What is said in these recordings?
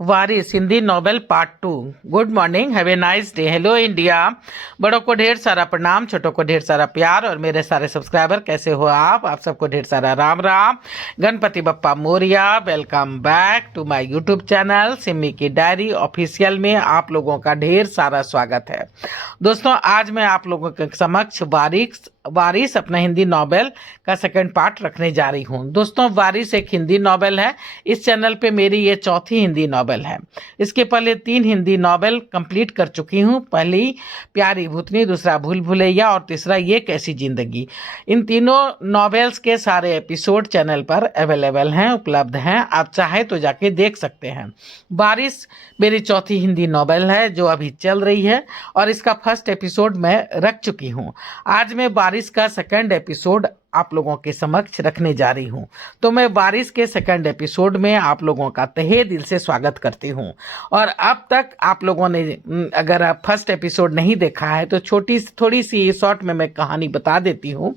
Waris Hindi novel part 2। Good morning, have a nice day. Hello India. बड़ों को ढेर सारा प्रणाम, छोटों को ढेर सारा प्यार और मेरे सारे सब्सक्राइबर कैसे हो आप सबको ढेर सारा Ram Ram. Ganpati Bappa Morya. Welcome back to my YouTube channel Simi की डायरी ऑफिशियल में आप लोगों का ढेर सारा स्वागत है। दोस्तों, आज मैं आप लोगों के समक्ष वारिस अपना हिंदी नॉवेल का सेकंड पार्ट रखने जा रही हूँ। दोस्तों, वारिस एक हिंदी नॉवेल है। इस चैनल पे मेरी ये चौथी हिंदी नॉवेल है। इसके पहले 3 हिंदी नॉवेल कंप्लीट कर चुकी हूँ। पहली प्यारी भूतनी, दूसरा भूल भुलैया और तीसरा ये कैसी जिंदगी। इन तीनों नॉवेल्स के सारे एपिसोड चैनल पर अवेलेबल हैं, उपलब्ध हैं। आप चाहे तो जाके देख सकते हैं। वारिस मेरी चौथी हिंदी नॉवेल है जो अभी चल रही है और इसका फर्स्ट एपिसोड मैं रख चुकी हूँ। आज मैं वारिस का सेकंड एपिसोड आप लोगों के समक्ष रखने जा रही हूँ। तो मैं वारिस के सेकंड एपिसोड में आप लोगों का तहे दिल से स्वागत करती हूँ। और अब तक आप लोगों ने अगर आप फर्स्ट एपिसोड नहीं देखा है तो थोड़ी सी शॉर्ट में मैं कहानी बता देती हूँ,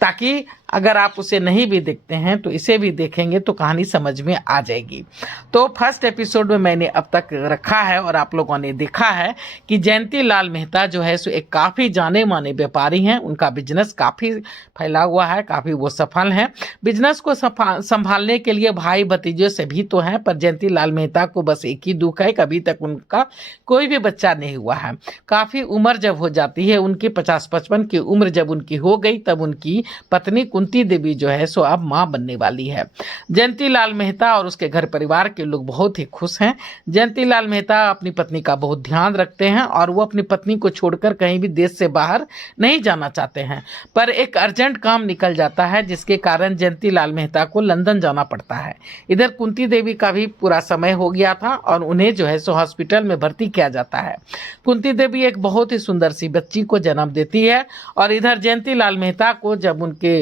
ताकि अगर आप उसे नहीं भी देखते हैं तो इसे भी देखेंगे तो कहानी समझ में आ जाएगी। तो फर्स्ट एपिसोड में मैंने अब तक रखा है और आप लोगों ने देखा है कि जयंती लाल मेहता जो है सो एक काफ़ी जाने माने व्यापारी हैं। उनका बिजनेस काफ़ी फैला हुआ है, काफ़ी वो सफल हैं। बिजनेस को संभालने के लिए भाई भतीजे सभी तो हैं, पर जयंती लाल मेहता को बस एक ही दुख है कि अभी तक उनका कोई भी बच्चा नहीं हुआ है। काफ़ी उम्र जब हो जाती है उनकी 50-55 की उम्र जब उनकी हो गई, तब उनकी पत्नी कुंती देवी जो है सो अब मां बनने वाली है। जयंती लाल मेहता और उसके घर परिवार के लोग बहुत ही खुश हैं। जयंती लाल मेहता अपनी पत्नी का बहुत ध्यान रखते हैं और वो अपनी पत्नी को छोड़कर कहीं भी देश से बाहर नहीं जाना चाहते हैं। पर एक अर्जेंट काम निकल जाता है जिसके कारण जयंती लाल मेहता को लंदन जाना पड़ता है। इधर कुंती देवी का भी पूरा समय हो गया था और उन्हें जो है सो हॉस्पिटल में भर्ती किया जाता है। कुंती देवी एक बहुत ही सुंदर सी बच्ची को जन्म देती है और इधर जयंती लाल मेहता को जब उनके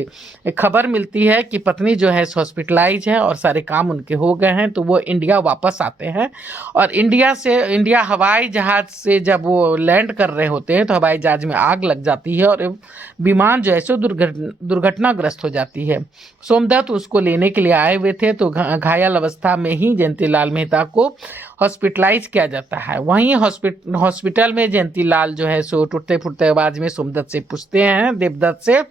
खबर मिलती है कि पत्नी जो है हॉस्पिटलाइज है और सारे काम उनके हो गए हैं, तो वो इंडिया वापस आते हैं। और इंडिया हवाई जहाज से जब वो लैंड कर रहे होते हैं तो हवाई जहाज में आग लग जाती है और विमान जो है सो दुर्घटनाग्रस्त हो जाती है। सोमदत्त उसको लेने के लिए आए हुए थे, तो घायल अवस्था में ही जयंती लाल मेहता को हॉस्पिटलाइज किया जाता है। वहीं हॉस्पिटल में जयंती लाल जो है सो टूटते फूटते आवाज में सोमदत्त से पूछते हैं, देवदत्त से,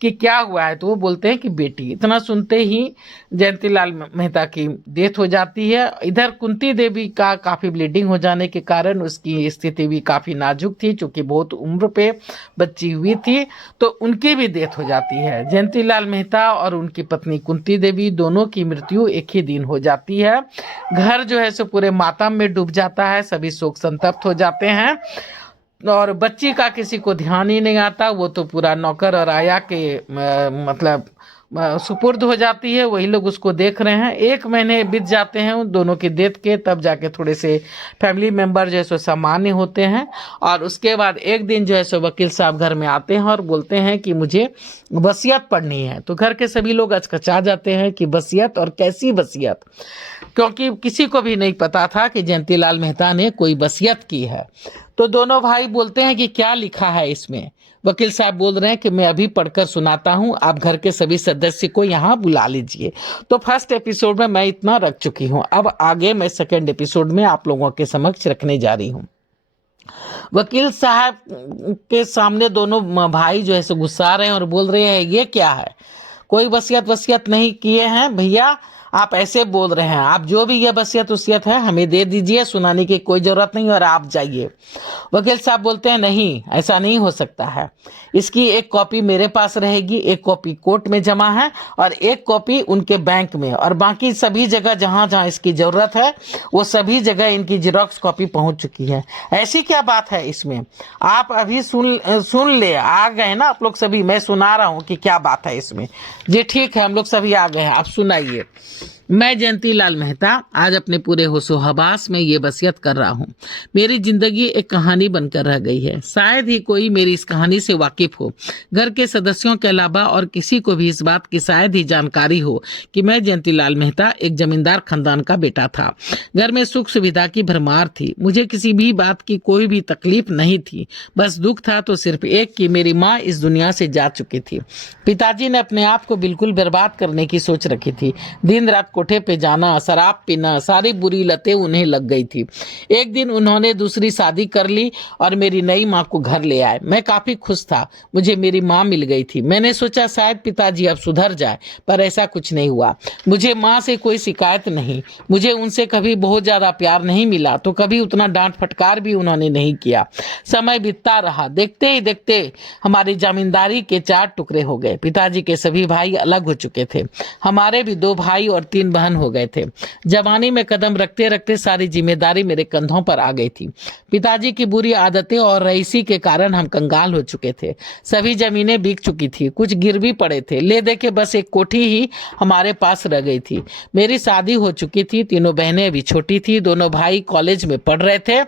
कि क्या हुआ है। तो वो बोलते हैं कि बेटी। इतना सुनते ही जयंती लाल मेहता की डेथ हो जाती है। इधर कुंती देवी का काफ़ी ब्लीडिंग हो जाने के कारण उसकी स्थिति भी काफ़ी नाजुक थी, चूँकि बहुत उम्र पे बच्ची हुई थी, तो उनकी भी डेथ हो जाती है। जयंती लाल मेहता और उनकी पत्नी कुंती देवी दोनों की मृत्यु एक ही दिन हो जाती है। घर जो है सो पूरे मातम में डूब जाता है, सभी शोक संतप्त हो जाते हैं और बच्ची का किसी को ध्यान ही नहीं आता। वो तो पूरा नौकर और आया के सुपुर्द हो जाती है, वही लोग उसको देख रहे हैं। 1 महीने बीत जाते हैं उन दोनों की डेथ के, तब जाके थोड़े से फैमिली मेम्बर जो है सो सामान्य होते हैं। और उसके बाद एक दिन जो है सो वकील साहब घर में आते हैं और बोलते हैं कि मुझे वसीयत पढ़नी है। तो घर के सभी लोग अचकचा जाते हैं कि वसीयत, और कैसी वसीयत, क्योंकि किसी को भी नहीं पता था कि जयंती लाल मेहता ने कोई वसीयत की है। तो दोनों भाई बोलते हैं कि क्या लिखा है इसमें। वकील साहब बोल रहे हैं कि मैं अभी पढ़कर सुनाता हूं, आप घर के सभी सदस्य को यहाँ बुला लीजिए। तो फर्स्ट एपिसोड में मैं इतना रख चुकी हूँ। अब आगे मैं सेकंड एपिसोड में आप लोगों के समक्ष रखने जा रही हूँ। वकील साहब के सामने दोनों भाई जो है सो गुस्सा रहे हैं और बोल रहे हैं, ये क्या है, कोई वसीयत नहीं किए हैं भैया, आप ऐसे बोल रहे हैं। आप जो भी ये वसीयत है हमें दे दीजिए, सुनाने की कोई ज़रूरत नहीं और आप जाइए। वकील साहब बोलते हैं, नहीं, ऐसा नहीं हो सकता है। इसकी एक कॉपी मेरे पास रहेगी, एक कॉपी कोर्ट में जमा है और एक कॉपी उनके बैंक में, और बाकी सभी जगह जहाँ जहाँ इसकी ज़रूरत है वो सभी जगह इनकी जेरॉक्स कॉपी पहुँच चुकी है। ऐसी क्या बात है इसमें, आप अभी सुन ले। आ गए ना आप लोग सभी, मैं सुना रहा हूँ कि क्या बात है इसमें। जी ठीक है, हम लोग सभी आ गए हैं, आप सुनाइए। मैं जयंती लाल मेहता आज अपने पूरे होशो हवास में ये वसीयत कर रहा हूँ। मेरी जिंदगी एक कहानी बनकर रह गई है। शायद ही कोई मेरी इस कहानी से वाकिफ हो। घर के सदस्यों के अलावा और किसी को भी इस बात की शायद ही जानकारी हो कि मैं जयंती लाल मेहता एक जमींदार खानदान का बेटा था। घर में सुख सुविधा की भरमार थी। मुझे किसी भी बात की कोई भी तकलीफ नहीं थी। बस दुख था तो सिर्फ एक कि मेरी माँ इस दुनिया से जा चुकी थी। पिताजी ने अपने आप को बिल्कुल बर्बाद करने की सोच रखी थी। दिन रात कोठे पे जाना, शराब पीना, सारी बुरी लतें उन्हें लग गई थी। एक दिन उन्होंने दूसरी शादी कर ली और मेरी नई माँ को घर ले आए। मैं काफी खुश था, मुझे मेरी माँ मिल गई थी। मैंने सोचा शायद पिताजी अब सुधर जाए, पर ऐसा कुछ नहीं हुआ। मुझे माँ से कोई शिकायत नहीं, मुझे उनसे कभी बहुत ज्यादा प्यार नहीं मिला तो कभी उतना डांट फटकार भी उन्होंने नहीं किया। समय बीतता रहा, देखते ही देखते हमारी जमींदारी के 4 टुकड़े हो गए। पिताजी के सभी भाई अलग हो चुके थे, हमारे भी 2 भाई और 3 बहन हो गए थे। जवानी में कदम रखते रखते सारी जिम्मेदारी मेरे कंधों पर आ गई थी। पिताजी की बुरी आदतें और रईसी के कारण हम कंगाल हो चुके थे। सभी जमीनें बिक चुकी थी, कुछ गिरवी पड़े थे, ले दे के बस एक कोठी ही हमारे पास रह गई थी। मेरी शादी हो चुकी थी, तीनों बहनें अभी छोटी थी, दोनों भाई कॉलेज में पढ़ रहे थे।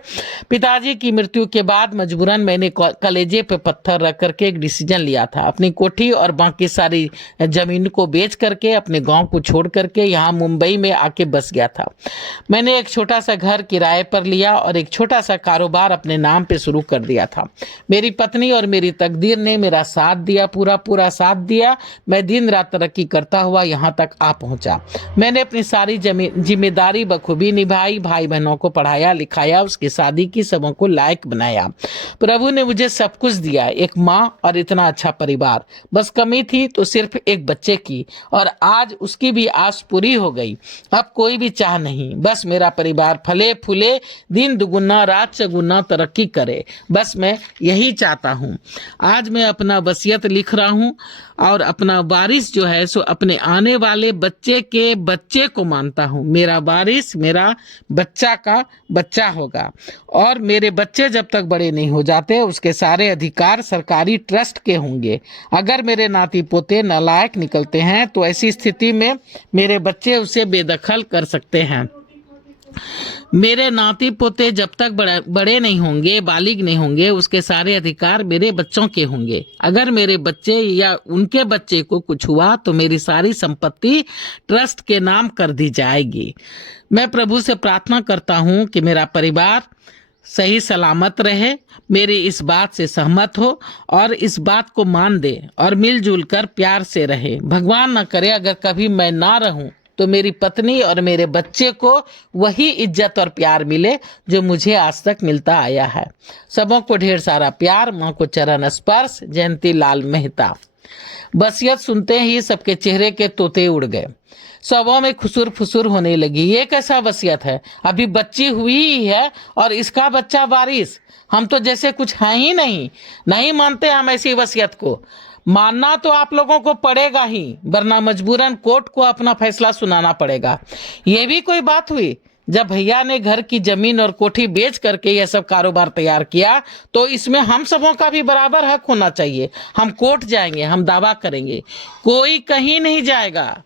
पिताजी की मृत्यु के बाद मजबूरन मैंने कलेजे पे पत्थर रख करके एक डिसीजन लिया था। अपनी कोठी और बाकी सारी जमीन को बेच करके अपने गांव को छोड़ करके यहाँ मुंबई में आके बस गया था। मैंने एक छोटा सा घर किराए पर लिया और एक छोटा सा कारोबार अपने नाम पे शुरू कर दिया था। मेरी पत्नी और मेरी तकदीर ने मेरा साथ दिया, पूरा साथ दिया। मैं दिन रात तरक्की करता हुआ यहाँ तक आ पहुंचा। मैंने अपनी सारी जिम्मेदारी बखूबी निभाई, भाई बहनों को पढ़ाया लिखाया, उसकी शादी की, सबों को लायक बनाया। प्रभु ने मुझे सब कुछ दिया, एक माँ और इतना अच्छा परिवार। बस कमी थी तो सिर्फ एक बच्चे की, और आज उसकी भी आस पूरी हो गई। अब कोई भी चाह नहीं, बस मेरा परिवार फले फूले, दिन दुगुना रात चौगुना तरक्की करे, बस मैं यही चाहता हूँ। आज मैं अपना वसीयत लिख रहा हूँ और अपना वारिस जो है सो अपने आने वाले बच्चे के बच्चे को मानता हूँ। मेरा वारिस मेरा बच्चा का बच्चा होगा, और मेरे बच्चे जब तक बड़े नहीं हो जाते उसके सारे अधिकार सरकारी ट्रस्ट के होंगे। अगर मेरे नाती पोते नालायक निकलते हैं तो ऐसी स्थिति में मेरे बच्चे उसे बेदखल कर सकते हैं। मेरे नाती पोते जब तक बड़े नहीं होंगे, बालिग नहीं होंगे, उसके सारे अधिकार मेरे बच्चों के होंगे। अगर मेरे बच्चे या उनके बच्चे को कुछ हुआ तो मेरी सारी संपत्ति ट्रस्ट के नाम कर दी जाएगी। मैं प्रभु से प्रार्थना करता हूँ कि मेरा परिवार सही सलामत रहे, मेरी इस बात से सहमत हो और इस बात को मान दे और मिलजुल कर प्यार से रहे। भगवान न करे अगर कभी मैं ना रहूं तो मेरी पत्नी और मेरे बच्चे को वही इज्जत और प्यार मिले जो मुझे आज तक मिलता आया है। सबों को ढेर सारा प्यार, माँ को चरण स्पर्श। जयंती लाल मेहता। वसीयत सुनते ही सबके चेहरे के तोते उड़ गए, सबों में खुसुर फुसुर होने लगी। ये कैसा वसीयत है, अभी बच्ची हुई ही है और इसका बच्चा वारिस। हम तो जैसे कुछ है ही नहीं मानते हम ऐसी वसीयत को। मानना तो आप लोगों को पड़ेगा ही, वरना मजबूरन कोर्ट को अपना फैसला सुनाना पड़ेगा। ये भी कोई बात हुई? जब भैया ने घर की जमीन और कोठी बेच करके यह सब कारोबार तैयार किया तो इसमें हम सबों का भी बराबर हक होना चाहिए। हम कोर्ट जाएंगे, हम दावा करेंगे, कोई कहीं नहीं जाएगा।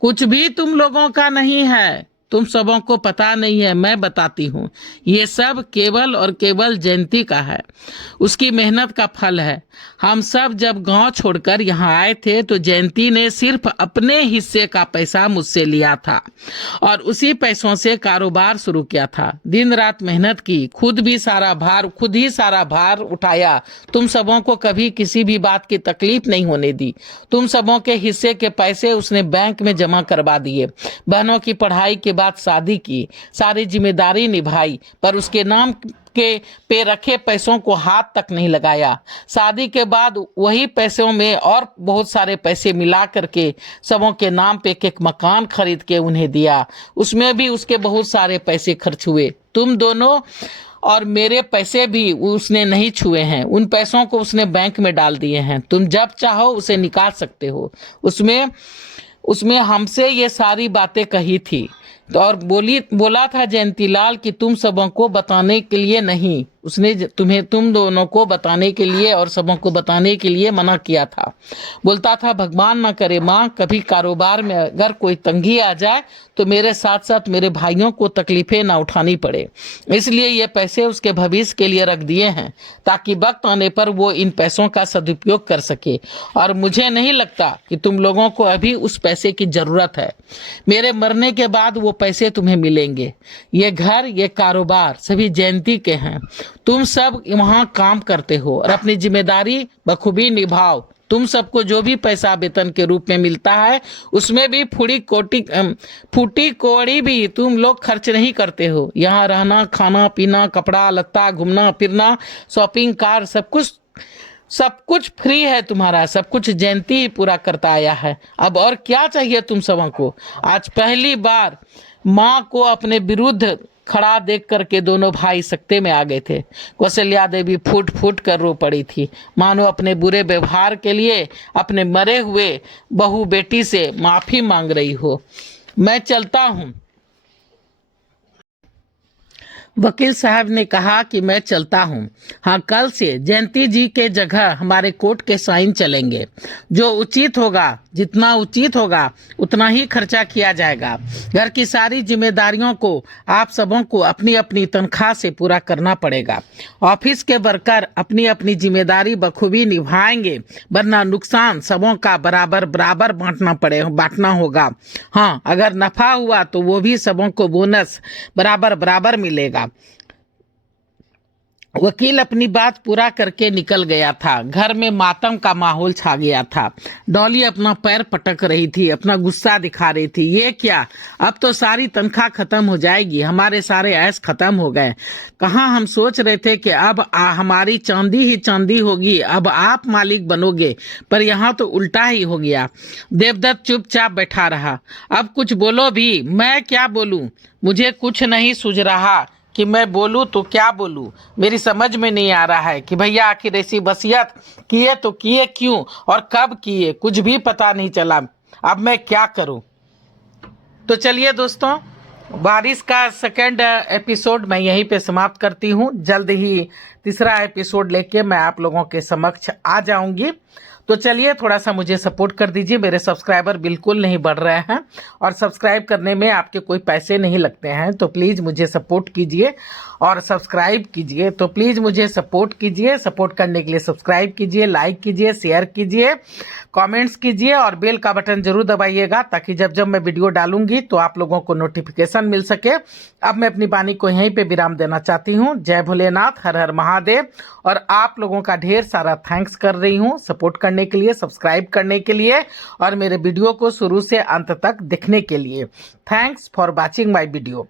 कुछ भी तुम लोगों का नहीं है, तुम सबों को पता नहीं है, मैं बताती हूँ। ये सब केवल और केवल जयंती का है, उसकी मेहनत का फल है। हम सब जब गांव छोड़कर यहाँ आए थे तो जयंती ने सिर्फ अपने हिस्से का पैसा मुझसे लिया था और उसी पैसों से कारोबार शुरू किया था। दिन रात मेहनत की, खुद ही सारा भार उठाया। तुम सबों को कभी किसी भी बात की तकलीफ नहीं होने दी। तुम सबों के हिस्से के पैसे उसने बैंक में जमा करवा दिए। बहनों की पढ़ाई के बाद शादी की, सारी जिम्मेदारी निभाई, पर उसके नाम के पे रखे पैसों को हाथ तक नहीं लगाया। शादी के बाद वही पैसों में और बहुत सारे पैसे मिला करके सबों के नाम पे एक मकान खरीद के उन्हें दिया। उसमें भी उसके बहुत सारे पैसे खर्च हुए। तुम दोनों और मेरे पैसे भी उसने नहीं छुए हैं, उन पैसों को उसने बैंक में डाल दिए हैं। तुम जब चाहो उसे निकाल सकते हो। उसमें हमसे ये सारी बातें कही थी और बोला था जयंतीलाल कि तुम सबों को बताने के लिए नहीं, उसने तुम दोनों को बताने के लिए और सबों को बताने के लिए मना किया था। बोलता था भगवान ना करे माँ, कभी कारोबार में अगर कोई तंगी आ जाए तो मेरे साथ साथ मेरे भाइयों को तकलीफें ना उठानी पड़े। इसलिए ये पैसे उसके भविष्य के लिए रख दिए हैं ताकि वक्त आने पर वो इन पैसों का सदुपयोग कर सके। और मुझे नहीं लगता कि तुम लोगों को अभी उस पैसे की जरूरत है। मेरे मरने के बाद वो पैसे तुम्हें मिलेंगे। ये घर, ये कारोबार सभी जयंती के हैं। तुम सब वहां काम करते हो और अपनी जिम्मेदारी बखूबी निभाओ। तुम सबको जो भी पैसा वेतन के रूप में मिलता है उसमें भी फूटी कौड़ी भी तुम लोग खर्च नहीं करते हो। यहाँ रहना, खाना पीना, कपड़ा लत्ता, घूमना फिरना, शॉपिंग, कार, सब कुछ फ्री है तुम्हारा। सब कुछ जयंती ही पूरा करता आया है। अब और क्या चाहिए तुम सबों को। आज पहली बार माँ को अपने विरुद्ध खड़ा देख करके दोनों भाई सकते में आ गए थे। कौशल्या देवी फूट फूट कर रो पड़ी थी, मानो अपने बुरे व्यवहार के लिए अपने मरे हुए बहू बेटी से माफी मांग रही हो। मैं चलता हूँ। वकील साहब ने कहा कि मैं चलता हूँ। हाँ, कल से जयंती जी के जगह हमारे कोर्ट के साइन चलेंगे। जो उचित होगा, जितना उचित होगा उतना ही खर्चा किया जाएगा। घर की सारी जिम्मेदारियों को आप सबों को अपनी अपनी तनख्वाह से पूरा करना पड़ेगा। ऑफिस के वर्कर अपनी अपनी जिम्मेदारी बखूबी निभाएंगे, वरना नुकसान सबों का बराबर बराबर बांटना होगा। हाँ, अगर नफा हुआ तो वो भी सबों को बोनस बराबर बराबर मिलेगा। वकील अपनी बात पूरा करके निकल गया था। घर में मातम का माहौल छा गया था। डॉली अपना पैर पटक रही थी, अपना गुस्सा दिखा रही थी। ये क्या, अब तो सारी तनख्वाह खत्म हो जाएगी, हमारे सारे ऐश खत्म हो गए। कहाँ हम सोच रहे थे कि अब हमारी चांदी ही चांदी होगी, अब आप मालिक बनोगे, पर यहाँ तो उल्टा ही हो गया। देवदत्त चुपचाप बैठा रहा। अब कुछ बोलो भी। मैं क्या बोलूं, मुझे कुछ नहीं सूझ रहा कि मैं बोलूं तो क्या बोलूं। मेरी समझ में नहीं आ रहा है कि भैया आखिर ऐसी वसीयत किए तो किए क्यों और कब किए, कुछ भी पता नहीं चला। अब मैं क्या करूं। तो चलिए दोस्तों, बारिश का सेकंड एपिसोड मैं यहीं पे समाप्त करती हूं। जल्द ही तीसरा एपिसोड लेके मैं आप लोगों के समक्ष आ जाऊंगी। तो चलिए, थोड़ा सा मुझे सपोर्ट कर दीजिए। मेरे सब्सक्राइबर बिल्कुल नहीं बढ़ रहे हैं और सब्सक्राइब करने में आपके कोई पैसे नहीं लगते हैं, तो प्लीज़ मुझे सपोर्ट कीजिए और सब्सक्राइब कीजिए। तो प्लीज़ मुझे सपोर्ट कीजिए। सपोर्ट करने के लिए सब्सक्राइब कीजिए, लाइक कीजिए, शेयर कीजिए, कमेंट्स कीजिए और बेल का बटन जरूर दबाइएगा, ताकि जब जब मैं वीडियो डालूंगी तो आप लोगों को नोटिफिकेशन मिल सके। अब मैं अपनी वाणी को यहीं पे विराम देना चाहती हूँ। जय भोलेनाथ, हर हर महादेव। और आप लोगों का ढेर सारा थैंक्स कर रही हूँ सपोर्ट करने के लिए, सब्सक्राइब करने के लिए और मेरे वीडियो को शुरू से अंत तक देखने के लिए। Thanks for watching my video.